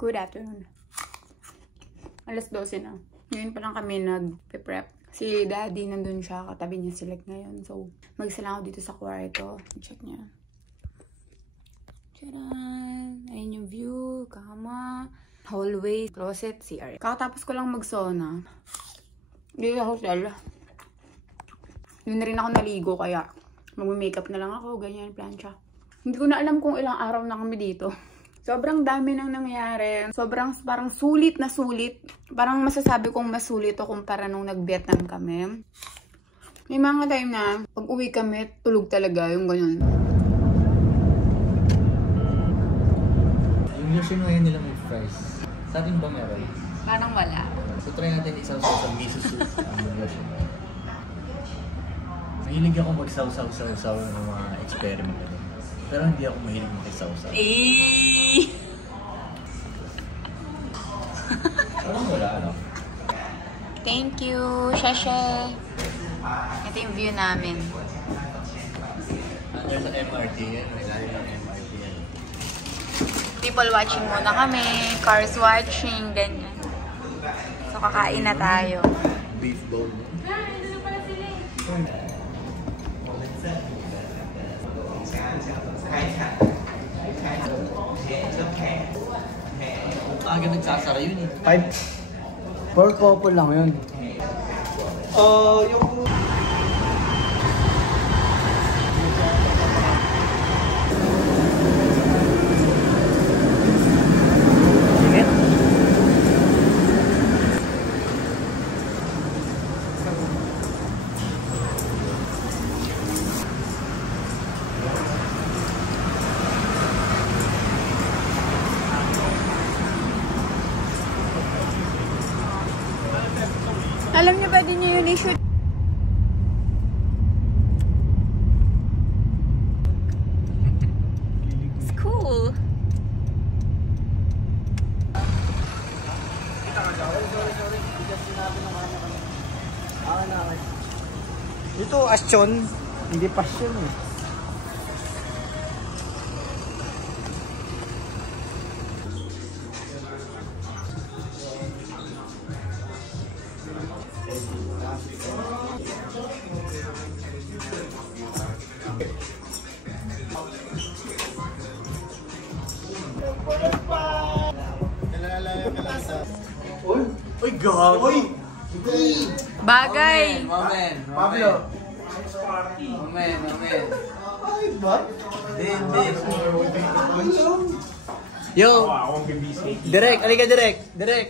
Good afternoon. Alas 12 na. Ngayon pa lang kami nag-prep. Si Daddy nandun siya, katabi niya si Leg ngayon. So, mag-isa lang ako dito sa kwarto. Check niya. Tcharan! Ayun yung view, kama, hallway, closet, CR. Kakatapos ko lang mag-sauna. Dito sa hotel. Hindi na rin ako naligo, kaya mag-makeup na lang ako, ganyan, plancha. Hindi ko na alam kung ilang araw na kami dito. Sobrang dami nang nangyari. Sobrang parang sulit na sulit. Parang masasabi kong mas sulit o kumpara nung nag-Vietnam kami. May mga time na pag uwi kami, tulog talaga yung ganyan. Yung lotion ngayon nila may fries. Sa atin ba meron? Parang wala. So try natin isaw-saw sa miso soup ang lotion. Mahilig ako magsaw-saw ng mga experiment. Pero hindi ako mahilig magsaw-saw. Parang wala, ano? Thank you, Shasha. Ito yung view namin. Under sa MRT yan. May ng MRT yan. People watching muna kami. Cars watching. Ganyan. So, kakain na tayo. Beef bowl. Aga nagsasara yun eh. 5 per couple lang yun. Yung Alam niyo ba din yun i-shoot? It's cool. ito asyon, hindi pasyon eh. Uy, gago! Uy! Bagay! Mamen! Pablo! Mamen! Ay, ba? Hindi. Yo! Direk! Alika, Direk!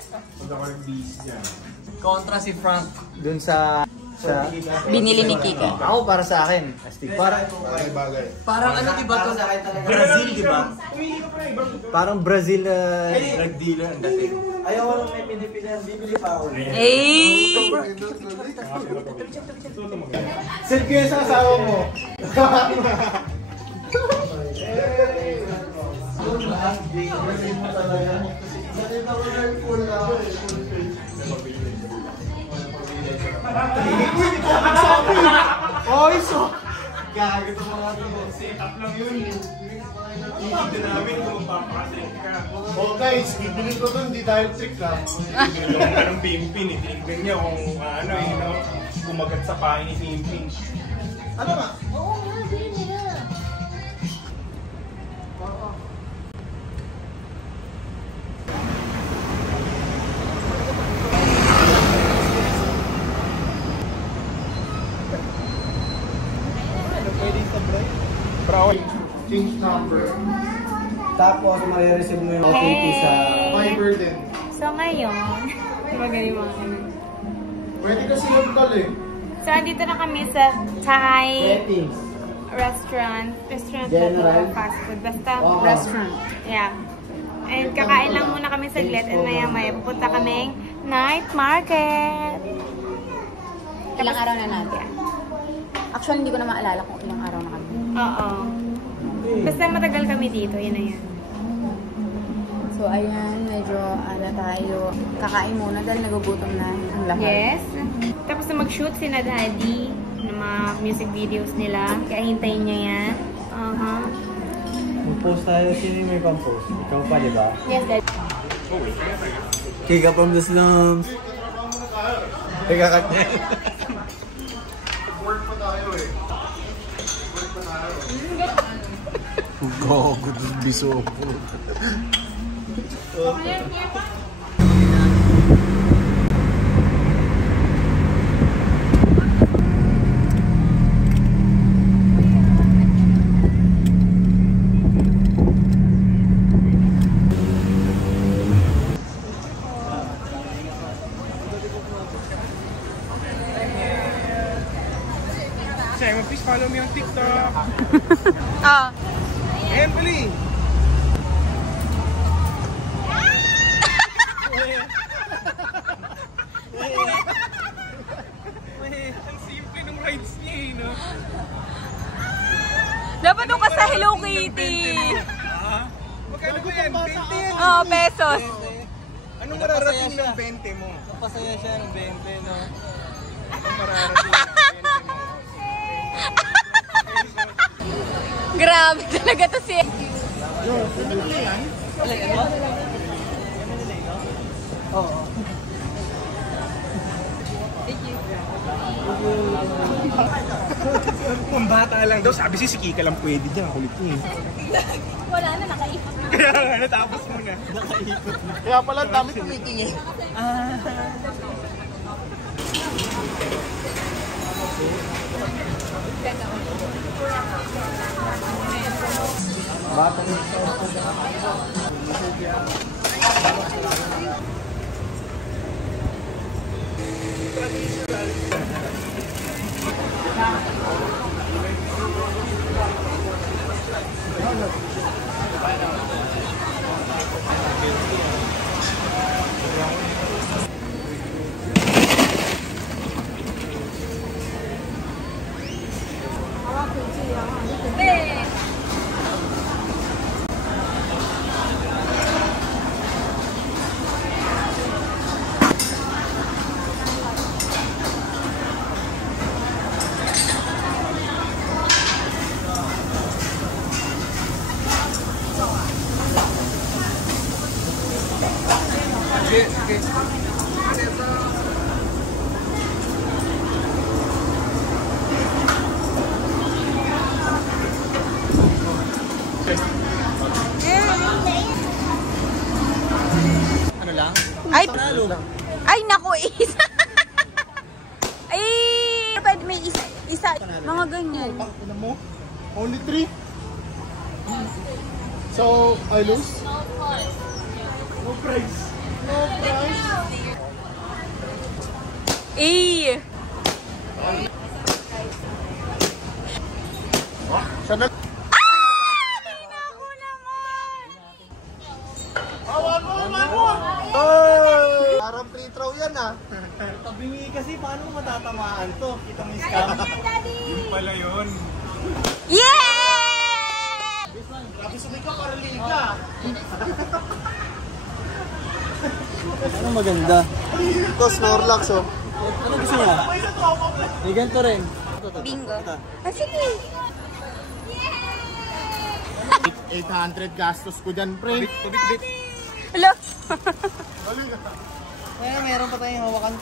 Kontra si Frank dun sa Binili ni Kika. Ako para sa akin. Astig. parang ano diba to? Brazil diba? Parang Brazil Drug dealer ang dating. ayaw ko may Pilipinas, bibili pa ako. Send ko yan sa asawa mo. Oy, so gago to mga setup lang yun. Hindi namin kung magpapatrick ka. Oh guys, bibili ko doon, di dahil trick ka. Bibili ko ng Pimpin, tinignan niya kung ano eh, no? Kumagat sa pahay ni Pimpin. Ano nga? Oo nga, bilhin niya. Brown. Change number. Tapos, marireceive mo yung OTP sa Viber din. So ngayon, magaling mga kami. Pwede kasi yung call eh. So andito na kami sa Thai Settings. restaurant. General. O fast food. Basta Oo. restaurant. Yeah. And kakain lang muna kami saglit and maya-maya pupunta kaming night market. Ilang araw na natin? Actually, hindi ko na maalala kung ilang araw na kami. Oo. Basta matagal kami dito, yun na yun. So, ayan, medyo tayo. Kakain muna dahil nagugutom na ang lahat. Yes. Tapos na mag-shoot si na Daddy ng mga music videos nila. Kaya hintayin niya yan. Mag-post tayo. Sino yung may pang-post? Ikaw pa, di ba? Yes, Daddy. Kick up from the slums. Ikakat niya. Work pa tayo eh. Work pa tayo. Gago, biso ko. Simon, please follow me on TikTok. Ah. Ayan, pali. Ang simple ng rides niya eh, no? Dapat doon ka sa Hello Kitty. Magkano ba yan? 20 yan? Oo, pesos. Anong mararating ng 20 mo? Pasaya siya ng 20, no? Anong mararating ng 20 mo? Grabe talaga to si... Kung bata lang daw, sabi si Kika lang pwede dyan. Ang kulit niya. Wala na, nakaipot na. Kaya nga, natapos mo na. Kaya pala ang dami tumitingin. Ano lang? Ay, naku, isa. Ay, pwede may isa. Mga ganyan. Ano mo? Only 3? So, I lose? No prize. No prize. Eh. Siya na... Naku naman. Awan mo! Oh! Parang free throw yan ah. Tabingi kasi, paano mo matatamaan to? Kita mo yung scam. Yun pala yun. Yeah! Grabe sumika para liga. Ano maganda? Ito, Snorlax oh. Ano gusto niya? May ganito rin. Bingo. Ah, sige. 800 gastos ko dyan, pre. Tubit-bit. Hello. Kaya meron pa tayong hawakan.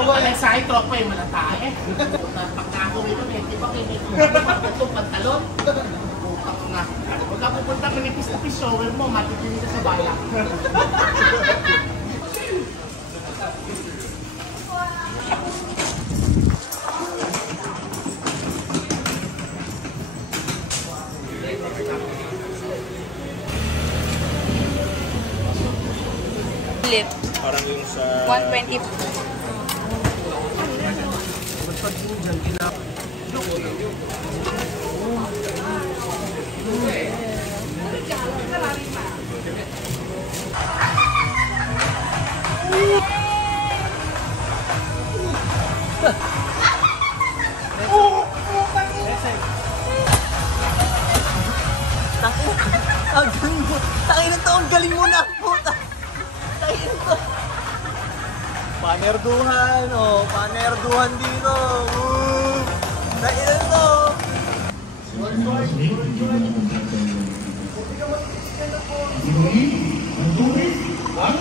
Wala sa akin, tropa yung malatae. Pagkako ito, di ba kayo itong pantalon? Putak na. Huwag ka pupunta, manipis na shower mo, matikinig ka sa balak. Lip. Parang yung sa... 120. Tangin to, ang galing mo na, puta. Tangin to. Panerduhan, oh. Panerduhan dito. Tangin to. Ang tubig, ang